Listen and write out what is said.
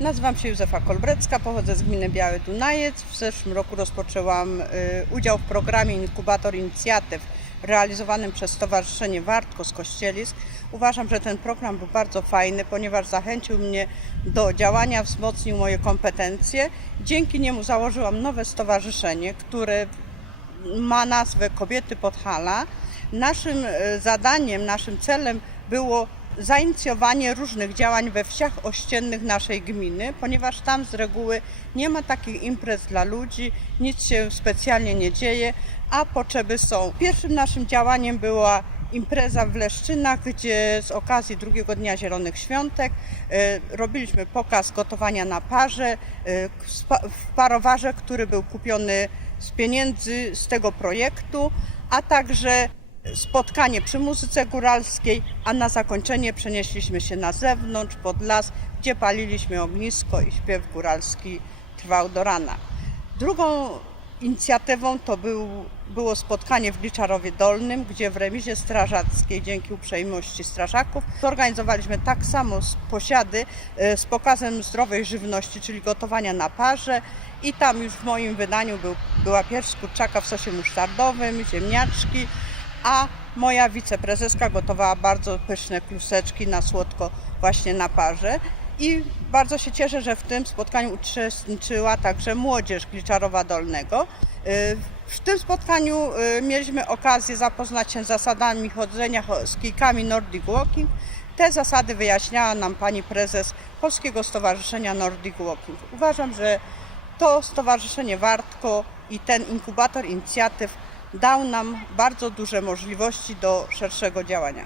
Nazywam się Józefa Kolbrecka, pochodzę z gminy Biały Dunajec. W zeszłym roku rozpoczęłam y, udział w programie Inkubator Inicjatyw realizowanym przez Stowarzyszenie Wartko z Kościelisk. Uważam, że ten program był bardzo fajny, ponieważ zachęcił mnie do działania, wzmocnił moje kompetencje. Dzięki niemu założyłam nowe stowarzyszenie, które ma nazwę Kobiety Podhala. Naszym e, zadaniem, naszym celem było zainicjowanie różnych działań we wsiach ościennych naszej gminy, ponieważ tam z reguły nie ma takich imprez dla ludzi, nic się specjalnie nie dzieje, a potrzeby są. Pierwszym naszym działaniem była impreza w Leszczynach, gdzie z okazji drugiego dnia Zielonych Świątek e, robiliśmy pokaz gotowania na parze e, w parowarze, który był kupiony z pieniędzy z tego projektu, a także spotkanie przy muzyce góralskiej, a na zakończenie przenieśliśmy się na zewnątrz pod las, gdzie paliliśmy ognisko i śpiew góralski trwał do rana. Drugą inicjatywą to był, było spotkanie w Gliczarowie Dolnym, gdzie w remizie strażackiej dzięki uprzejmości strażaków zorganizowaliśmy tak samo posiady e, z pokazem zdrowej żywności, czyli gotowania na parze i tam już w moim wydaniu był, była pierś kurczaka w sosie musztardowym, ziemniaczki, a moja wiceprezeska gotowała bardzo pyszne kluseczki na słodko właśnie na parze. I bardzo się cieszę, że w tym spotkaniu uczestniczyła także młodzież Gliczarowa Dolnego. Y, W tym spotkaniu y, mieliśmy okazję zapoznać się z zasadami chodzenia cho- z kijkami Nordic Walking. Te zasady wyjaśniała nam pani prezes Polskiego Stowarzyszenia Nordic Walking. Uważam, że to Stowarzyszenie Wartko i ten inkubator inicjatyw dał nam bardzo duże możliwości do szerszego działania.